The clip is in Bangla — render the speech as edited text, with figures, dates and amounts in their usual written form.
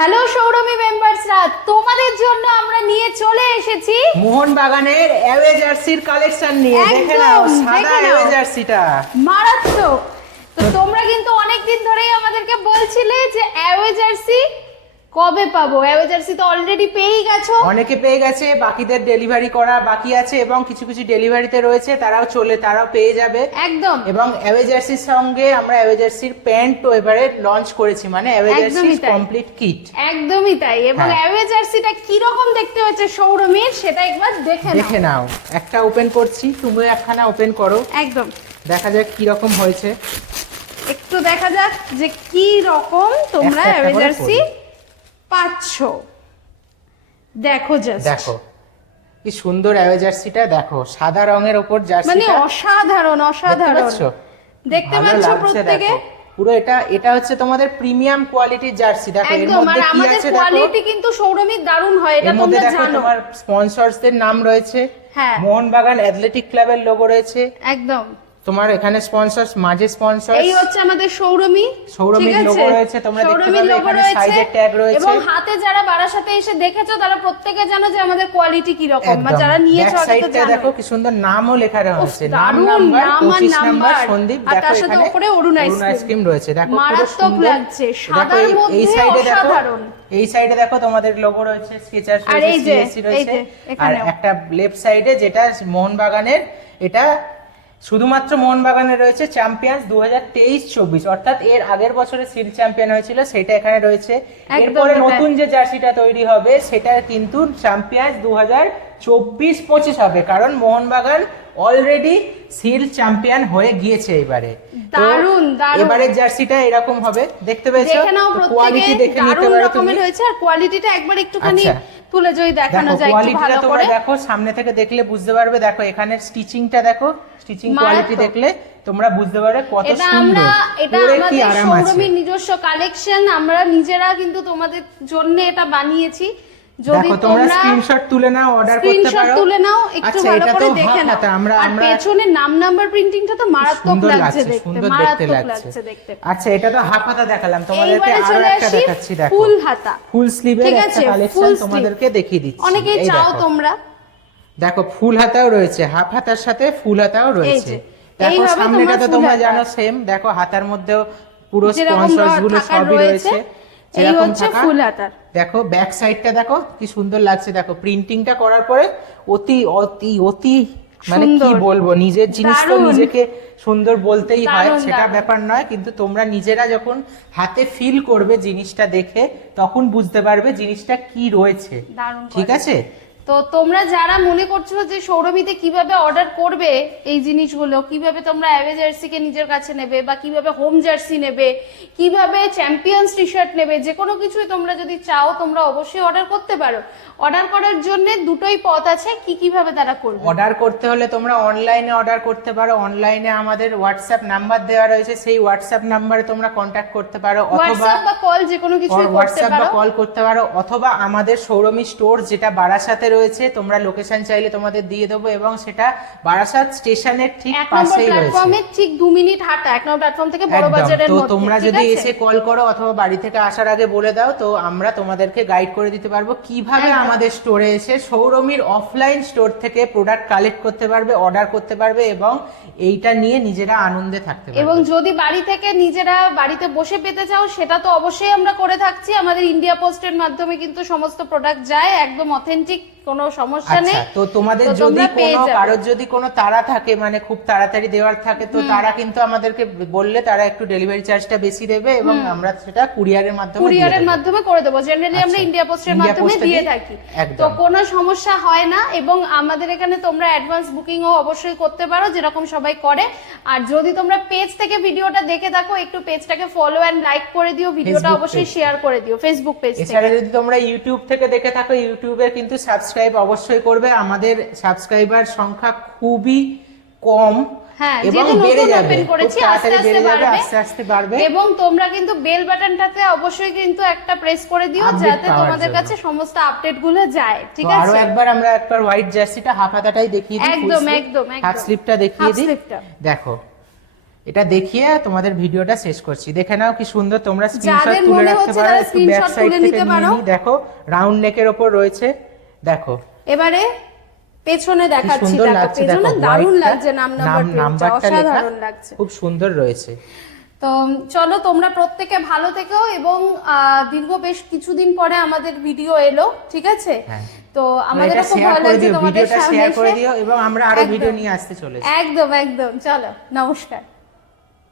হ্যালো সৌরভী মেম্বার্সরা, তোমাদের জন্য আমরা নিয়ে চলে এসেছি মোহনবাগানের অ্যাওয়ে জার্সির কালেকশন নিয়ে। দেখে নাও সাদা অ্যাওয়ে জার্সিটা মারাত্মক। তো তোমরা কিন্তু অনেকদিন ধরেই আমাদেরকে বলছিলে যে অ্যাওয়ে জার্সি কবে পাবো। অ্যাওয়ে জার্সি তো অলরেডি পেয়েই গেছো, অনেকে পেয়ে গেছে, বাকিদের ডেলিভারি করা বাকি আছে এবং কিছু কিছু ডেলিভারিতে রয়েছে, তারাও পেয়ে যাবে একদম। এবং অ্যাওয়ে জার্সির সঙ্গে আমরা অ্যাওয়ে জার্সির প্যান্টও এবারে লঞ্চ করেছি, মানে অ্যাওয়ে জার্সির কমপ্লিট কিট। একদমই তাই। এবং অ্যাওয়ে জার্সিটা কি রকম দেখতে হচ্ছে সৌরভীর, সেটা একবার দেখে নাও। একটা ওপেন করছি, তুমি একখানা ওপেন করো, একদম দেখা যাক কি রকম হয়েছে। একটু দেখা যাক যে কি রকম তোমরা অ্যাওয়ে জার্সি পাচ্ছ। দেখো জাস্ট, দেখো কি সুন্দর অ্যাওয়ে জার্সিটা, দেখো সাদা রঙের উপর জার্সিটা, মানে অসাধারণ অসাধারণ দেখতে পাচ্ছ প্রত্যেকে। পুরো এটা হচ্ছে তোমাদের প্রিমিয়াম কোয়ালিটির জার্সি। দেখো এর মধ্যে কি আছে, দেখো কোয়ালিটি কিন্তু সৌরভীর দারুণ হয়, এটা তোমরা জানো। তোমার স্পন্সরসদের নাম রয়েছে, হ্যাঁ, মোহনবাগান অ্যাথলেটিক ক্লাবের লোগো রয়েছে একদম। তোমার এখানে স্পন্সরস, মাঝে স্পন্সর, এই হচ্ছে আমাদের সৌরভীর লোগো রয়েছে, তোমরা দেখতে পাবে এখানে সাইজের ট্যাগ রয়েছে। এবং হাতে যারা বারাসাতে এসে দেখেছো তারা প্রত্যেকে জানো যে আমাদের কোয়ালিটি কি রকম, বা যারা নিয়েছো আগে তো জানো। দেখো কি সুন্দর নামও লেখা রয়েছে, নাম নাম্বার 25 নাম্বার সন্দীপ। আর দেখো তার সাথে এখানে উপরে অরুণ আইসক্রিম রয়েছে, দেখো পুরো মারাত্মক সুন্দর লাগছে সাদার মধ্যে, অসাধারণ। এই সাইডে দেখো তোমাদের লোগো রয়েছে, স্কেচার্স রয়েছে, সিএসসি রয়েছে, আর একটা লেফট সাইডে যেটা মোহনবাগানের, এটা শুধুমাত্র মোহনবাগানের রয়েছে চ্যাম্পিয়ন্স 2023-24, অর্থাৎ এর আগের বছরে সিল চ্যাম্পিয়ন হয়েছিল সেটা এখানে রয়েছে। এরপরে নতুন যে জার্সিটা তৈরি হবে সেটা কিন্তু চ্যাম্পিয়ন্স 2024-25 হবে, কারণ মোহনবাগান অলরেডি সিল চ্যাম্পিয়ন হয়ে গিয়েছে এবারে। দারুন দারুন, এবারের জার্সিটা এরকম হবে, দেখতে পেয়েছো? দেখে নাও, কোয়ালিটি দেখে নিতে পারো তুমি। হয়েছে আর কোয়ালিটিটা একবার একটুখানি তুলে যদি দেখানো যায় একটু ভালো করে। দেখো সামনে থেকে দেখলে বুঝতে পারবে, দেখো এখানে স্টিচিংটা দেখো, স্টিচিং কোয়ালিটি দেখলে তোমরা বুঝতে পারবে কত সুন্দর। এটা আমাদের সৌরভীর নিজস্ব কালেকশন, আমরা নিজেরা কিন্তু তোমাদের জন্য এটা বানিয়েছি। যদি তোমরা স্ক্রিনশট তুলে নাও, অর্ডার করতে পারো, তুলে নাও, একটু ভালো করে দেখে নাও। আর পেছনে নাম্বার প্রিন্টিংটা তো মারাত্মক লাগছে দেখতে, মারাত্মক লাগছে দেখতে। আচ্ছা, এটা তো হাফ হাতা দেখালাম, তোমাদেরকে আরো একটা দেখাচ্ছি। দেখো ফুল হাতা, ফুল স্লিভের একটা কালেকশন তোমাদেরকে দেখিয়ে দিচ্ছি। অনেকেই চাও তোমরা, দেখো ফুল হাতাও রয়েছে, হাফ হাতার সাথে ফুল হাতাও রয়েছে। দেখো সামনেটা তো তোমরা জানো সেম, দেখো হাতার মধ্যেও পুরো স্পন্সরস গুলো সবই রয়েছে। এই হচ্ছে ফুল হাতার। দেখো ব্যাক সাইডটা দেখো কি সুন্দর লাগছে, দেখো প্রিন্টিংটা করার পরে অতি অতি অতি মানে কি বলবো, নিজের জিনিস তো নিজেকে সুন্দর বলতেই হয়, সেটা ব্যাপার নয়, কিন্তু তোমরা নিজেরা যখন হাতে ফিল করবে জিনিসটা দেখে, তখন বুঝতে পারবে জিনিসটা কি রয়েছে। ঠিক আছে? তো তোমরা যারা মনে করছো যে সৌরভীতে কিভাবে অর্ডার করবে এই জিনিসগুলো, কিভাবে তোমরা অ্যাওয়ে জার্সিকে নিজের কাছে নেবে, বা কিভাবে হোম জার্সি নেবে, কিভাবে চ্যাম্পিয়ন্স টি শার্ট নেবে, যে কোনো কিছুই তোমরা যদি চাও তোমরা অবশ্যই অর্ডার করতে পারো। অর্ডার করার জন্য দুটোই পথ আছে, কিভাবে তারা করবে। অর্ডার করতে হলে তোমরা অনলাইনে অর্ডার করতে পারো, অনলাইনে আমাদের হোয়াটসঅ্যাপ নাম্বার দেওয়া রয়েছে, সেই হোয়াটসঅ্যাপ নাম্বারে তোমরা কন্ট্যাক্ট করতে পারো, অথবা কল, যে কোনো কিছুই করতে পারো, কল করতে পারো, অথবা আমাদের সৌরমী স্টোর যেটা বারাসাতে রয়েছে, তোমরা লোকেশন চাইলে তোমাদের দিয়ে দেবো, এবং সেটা বারাসাত স্টেশনের ঠিক পাশেই রয়েছে, প্ল্যাটফর্মের ঠিক 2 মিনিট হাঁটা, 1 নম্বর প্ল্যাটফর্ম থেকে বড় বাজারের মধ্যে। তো তোমরা যদি এসে কল করো অথবা বাড়ি থেকে আসার আগে বলে দাও, তো আমরা তোমাদেরকে গাইড করে দিতে পারবো কিভাবে আমাদের স্টোরে এসে সৌরমীর অফলাইন স্টোর থেকে প্রোডাক্ট কালেক্ট করতে পারবে, অর্ডার করতে পারবে, এবং এইটা নিয়ে নিজেরা আনন্দে থাকতে পারবে। এবং যদি বাড়ি থেকে নিজেরা বাড়িতে বসে পেতে চাও, সেটা তো অবশ্যই আমরা করে থাকছি। আমাদের ইন্ডিয়া পোস্টের মাধ্যমে কিন্তু সমস্ত প্রোডাক্ট যায়, একদম অথেন্টিক, কোনো সমস্যা নেই। তো তোমাদের যদি কোনো কারোর যদি কোনো তাড়া থাকে, মানে খুব তাড়াতাড়ি দেওয়ার থাকে, তো তারা কিন্তু আমাদেরকে বললে তারা একটু ডেলিভারি চার্জটা বেশি দেবে, এবং আমরা সেটা কুরিয়ারের মাধ্যমে করে দেবো। জেনারেলি আমরা ইন্ডিয়া পোস্টের মাধ্যমে দিয়ে থাকি, তো কোনো সমস্যা হয় না। এবং আমাদের এখানে তোমরা অ্যাডভান্স বুকিংও অবশ্যই করতে পারো, যেরকম সবাই করে। আর যদি তোমরা পেজ থেকে ভিডিওটা দেখে থাকো, একটু পেজটাকে ফলো এন্ড লাইক করে দিও, ভিডিওটা অবশ্যই শেয়ার করে দিও ফেসবুক পেজ থেকে। এছাড়া যদি তোমরা ইউটিউব থেকে দেখে থাকো, ইউটিউবে কিন্তু সাবস্ক্রাইব অবশ্যই করবে। আমাদের সাবস্ক্রাইবার সংখ্যা খুবই কম, এবং বেড়ে যাবে, আস্তে আস্তে বাড়বে। এবং তোমরা কিন্তু বেল বাটনটাতে অবশ্যই কিন্তু একটা প্রেস করে দিও, যাতে তোমাদের কাছে সমস্ত আপডেট গুলো যায়। ঠিক আছে? আরো আমরা একবার হোয়াইট জার্সিটা হাফ হাতাটাই দেখিয়ে দিই, একদম একদম হাফ স্লিভটা দেখিয়ে দিই। দেখো এটা দেখিয়ে তোমাদের ভিডিওটা শেষ করছি। দেখে নাও কি সুন্দর, তোমরা স্ক্রিনশট যাদের তুলে মনে রাখতে হচ্ছে পারো, তারা একটু ব্যাক স্ক্রিনশট সাইড তুলে থেকে নিতে নিয়ে পারো। নিই। দেখো রাউন্ড নেকের ওপর রয়েছে, দেখো এবারে পেছনে কি দেখাচ্ছি, সুন্দর দেখো লাগছে, দেখো পেছনে দারুণ white টা, লাগছে, নাম্বারটা লেখা অসাধারণ লাগছে। খুব সুন্দর রয়েছে। তো চলো তোমরা প্রত্যেকে ভালো থেকো এবং দীর্ঘ বেশ কিছুদিন পরে আমাদের ভিডিও এলো, ঠিক আছে? হ্যাঁ। তো এটা আমাদেরও খুব শেয়ার ভালো করে লাগছে দিও, তোমাদের ভিডিওটা সামনে শেয়ার করে এসে। দিও এবং আমরা আরো একদম। ভিডিও নিয়ে আসতে চলেছি। একদম একদম, চলো নমস্কার।